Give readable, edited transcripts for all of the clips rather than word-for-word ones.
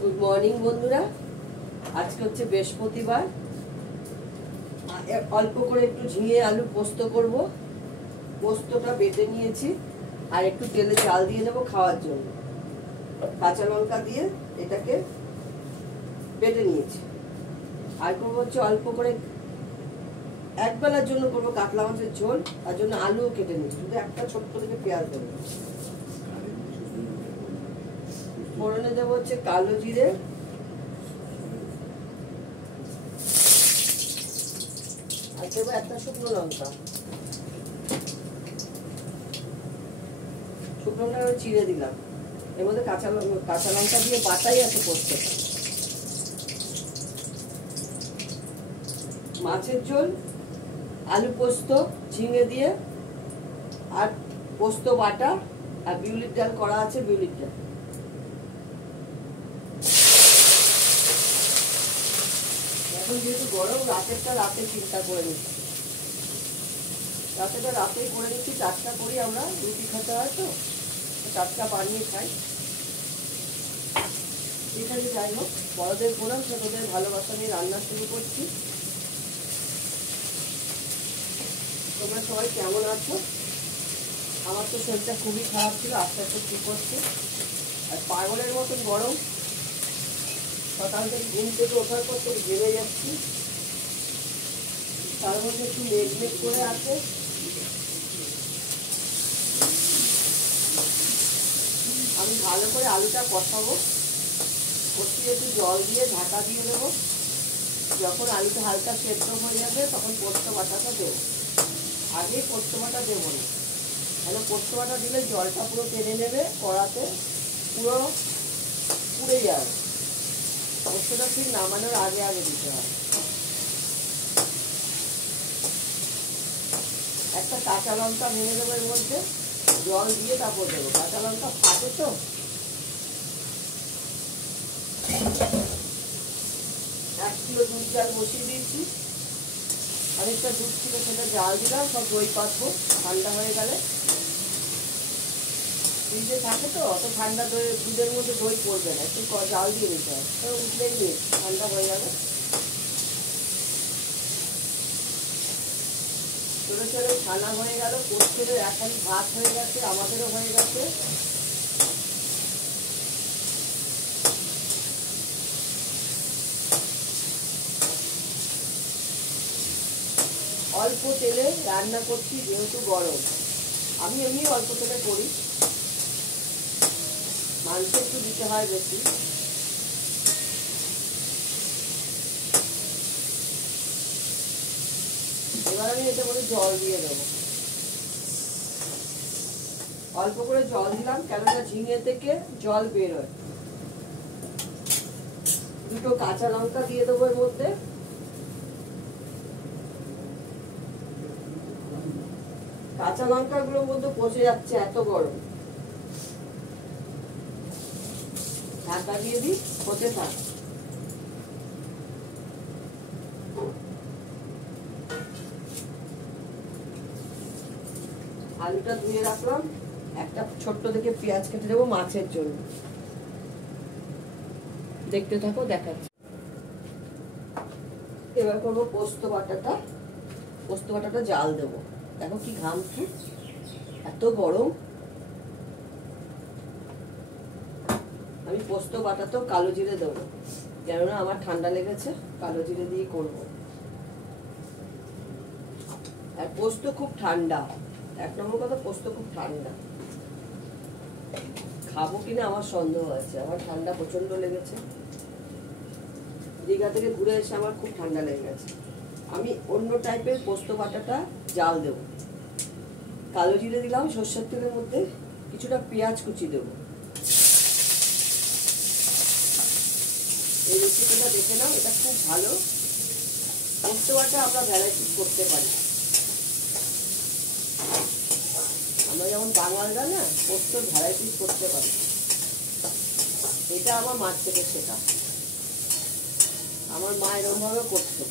Good morning বন্ধুরা। আজকে হচ্ছে বৃহস্পতিবার। অল্প করে একটু ঝিঙে আলু পোস্ত করব। পোস্তটা বেটে নিয়েছি আর একটু তেলে চাল দিয়ে দেবো খাওয়ার জন্য। কাঁচা লঙ্কা দিয়ে এটাকে বেটে নিয়েছি। আর করবো হচ্ছে অল্প করে একবেলার জন্য করবো কাতলা মাছের ঝোল, তার জন্য আলুও কেটে নিয়েছি, শুধু একটা ছোট্ট থেকে পেঁয়াজ দেবো। ফোড়নে দেবো হচ্ছে কালো জিরে, আর দেবো একটা শুকনো লঙ্কা। শুকনো লঙ্কা চিড়ে দিলাম। এর মধ্যে কাঁচা লঙ্কা দিয়ে বাটাই আছে পোস্ত। মাছের ঝোল, আলু পোস্ত, ঝিঙে দিয়ে আর পোস্ত বাটা আর বিউলির ডাল করা আছে, বিউলির ডাল। এখন যেহেতু গরম, রাতে চিন্তা করে নিচ্ছি, রাতেই করে নিচ্ছি। টাটকা করি, আমরা রুটি খেতে হয় তো টাটকা বানিয়ে খাই। এখানে যাই হোক, বড়দের প্রণাম, ছোটদের ভালোবাসা নিয়ে রান্না শুরু করছি। তোমরা সবাই কেমন আছো? আমার তো শরীরটা খুবই খারাপ ছিল, আস্তে আস্তে ঠিক হচ্ছে। আর পাগলের মতন গরম, সকাল থেকে ঘুম থেকে ওঠার পর তো ঘেমে যাচ্ছি। তার মধ্যে একটু মেঘ করে আছে। আমি ভালো করে আলুটা কষাবো, কষিয়ে একটু জল দিয়ে ঢাকা দিয়ে দেবো। যখন আলুটা হালকা সেদ্ধ হয়ে যাবে তখন পোস্ত বাটাটা দেবো। আগে পোস্ত বাটা দেবো না, তাহলে পোস্ত বাটা দিলে জলটা পুরো টেনে নেবে, কড়াতে পুরো পুড়ে যাবে। পোস্তটা ঠিক নামানোর আগে দিতে হয়। একটা কাঁচা লঙ্কা ভেঙে দেবো, এর মধ্যে জল দিয়ে তারপর দেবো। কাঁচা লঙ্কা ফাটে তো। 1 কিলো দুধ জাল বসিয়ে দিয়েছি। অনেকটা দুধ ছিল, সেটা জাল দিলাম। সব দই পাতবো ঠান্ডা হয়ে গেলে। ফ্রিজে থাকে তো, অত ঠান্ডা দুধের মধ্যে দই পড়বে না, একটু জাল দিয়ে দিতে হয়। তো উঠলেই নিয়ে ঠান্ডা হয়ে যাবে। ছোটো ছোটো ছানা হয়ে গেল, পোস্তেরও এখন ভাত হয়ে গেছে, আমাদেরও হয়ে গেছে। অল্প তেলে রান্না করছি যেহেতু গরম। আমি এমনি অল্প তেলে করি, মাংস একটু দিতে হয় বেশি। এবার আমি এতে করে জল দিয়ে দেবো। অল্প করে জল দিলাম, কেননা ঝিঙে থেকে জল বেরোয়। দুটো কাঁচা লঙ্কা দিয়ে দেবো এর মধ্যে। কাঁচা লঙ্কাগুলোর মধ্যে পচে যাচ্ছে, এত গরম। ঢাকা দিয়ে দিই, হতে থাক। আলুটা ধুয়ে রাখলাম। একটা ছোট্ট থেকে পেঁয়াজ কেটে দেবো মাছের জন্য। দেখতে থাকো, দেখাচ্ছি। এবার করবো পোস্ত বাটাটা জাল দেবো। দেখো কি ঘামছে, এত গরম। আমি পোস্ত বাটাতেও কালো জিরে দেবো, কেননা আমার ঠান্ডা লেগেছে, কালো জিরে দিয়ে করবো। আর পোস্ত খুব ঠান্ডা, 1 নম্বর কথা, পোস্ত খুব ঠান্ডা। খাবো কিনা আমার সন্দেহ আছে, আমার ঠান্ডা প্রচন্ড লেগেছে। দীঘা থেকে ঘুরে এসে আমার খুব ঠান্ডা লেগে গেছে। আমি অন্য টাইপের পোস্ত বাটাটা জাল দেব। কালো জিরে দিলাম সর্ষের তেলের মধ্যে, কিছুটা পেঁয়াজ কুচি দেব। এই রেসিপিটা দেখে নাও, এটা খুব ভালো। পোস্ত বাটা আমরা ভ্যারাইটিস করতে পারি। আমরা যেমন বাঙালরা না, পোস্তর ভ্যারাইটিস করতে পারি। এটা আমার মার থেকে শেখা। আমার মা এরকম ভাবে করতো।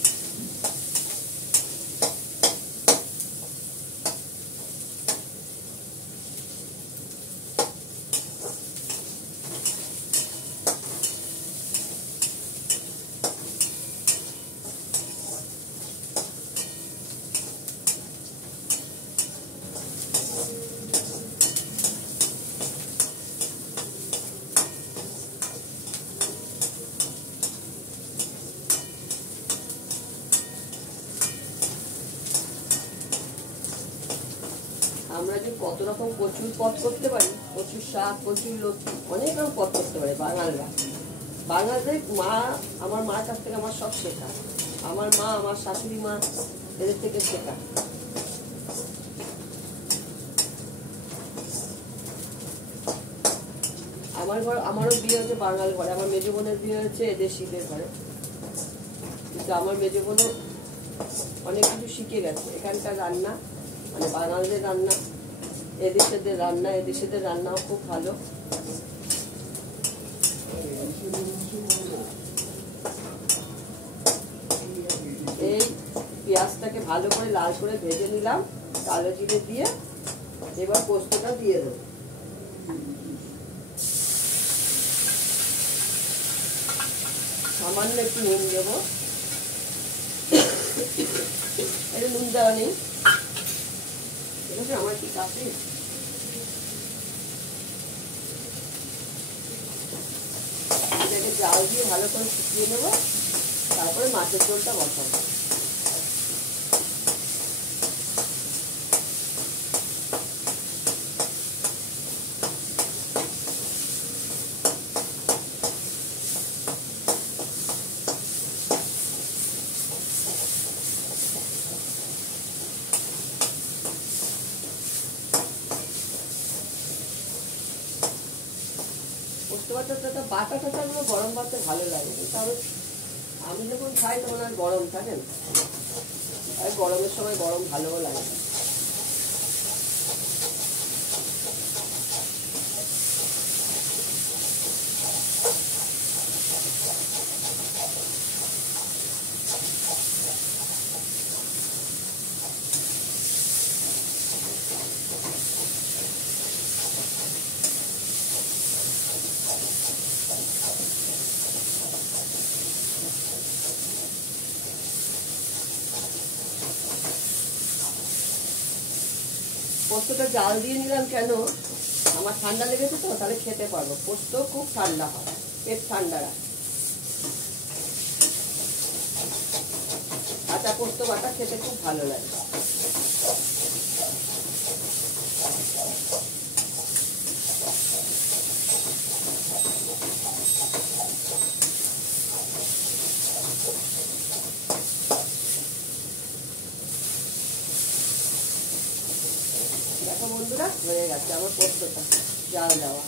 যে কত রকম কচুর পদ করতে পারি, কচুর শাক, কচুর লতি, অনেক রকম পদ করতে পারে বাঙালরা। বাঙালদের মা, আমার মার কাছ থেকে আমার সব শেখা, আমার মা, আমার শাশুড়ি মা, এদের থেকে শেখা। আমারও বিয়ে হয়েছে বাঙাল ঘরে, আমার মেজো বোনের বিয়ে হয়েছে এদের শীতের ঘরে, কিন্তু আমার মেজো বোনও অনেক কিছু শিখে গেছে এখানকার রান্না, মানে বাঙালদের রান্না, এদেশেদের রান্না, এদেশেদের রান্নাও খুব ভালো। এই পেঁয়াজটাকে ভালো করে লাল করে ভেজে নিলাম কালো জিরে দিয়ে, এবার পোস্তটা দিয়ে দেবো। সামান্য একটু নুন দেবো, এটা নুন দেওয়া নেই, ঠিক আছে? আমার ঠিক আছে। এটাকে জাল দিয়ে ভালো করে শুকিয়ে নেবো, তারপরে মাছের ঝোলটা বসাবো। পোস্ত বাটাটা বাটাটা গরম ভাতে ভালো লাগে, কারণ আমি যখন খাই তখন আর গরম থাকে না, আর গরমের সময় গরম ভালোও লাগে। পোস্তটা জাল দিয়ে নিলাম কেন, আমার ঠান্ডা লেগেছে তো, তাহলে খেতে পারবো। পোস্ত খুব ঠান্ডা হয়, পেট ঠান্ডা রাখে। কাঁচা পোস্ত বাটা খেতে খুব ভালো লাগে। দেখো বন্ধুরা, হয়ে গেছে আমার পোস্তটা জাল দেওয়া।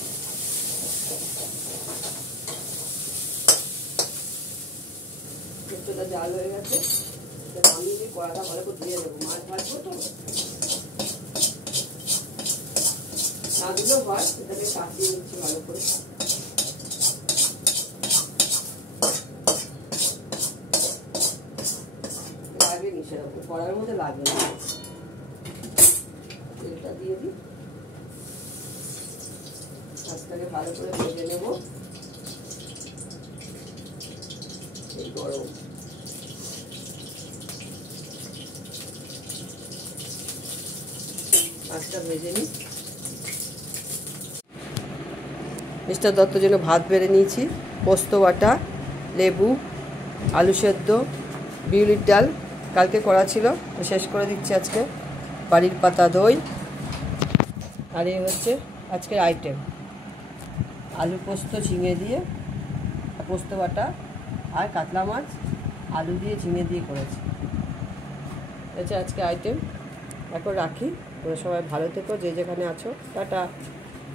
পোস্তটা জাল হয়ে গেছে, আমি কড়াটা ভালো করে ধুয়ে দেবো, মাছ ভাজবো তো, মাছগুলো হয় সেটাকে কাটিয়ে নিচ্ছি ভালো করে। লাগেনি সেরকম, কড়ার মধ্যে লাগবে না। তেলটা দিয়ে দিই, মাছটাকে ভালো করে ভেজে নেব। এই গরম মাছটা ভেজে নিই। মিস্টার দত্তর জন্য ভাত বেড়ে নিয়েছি, পোস্ত বাটা, লেবু, আলু সেদ্ধ, বিউলির ডাল কালকে করা ছিল, তো শেষ করে দিচ্ছি আজকে, বাড়ির পাতা দই, আর এই হচ্ছে আজকের আইটেম, আলু পোস্ত ঝিঙে দিয়ে, পোস্ত বাটা আর কাতলা মাছ আলু দিয়ে ঝিঙে দিয়ে করেছি। এটা আজকে আইটেম। এখন রাখি, তোমরা সবাই ভালো থেকো, যে যেখানে আছো, টাটা।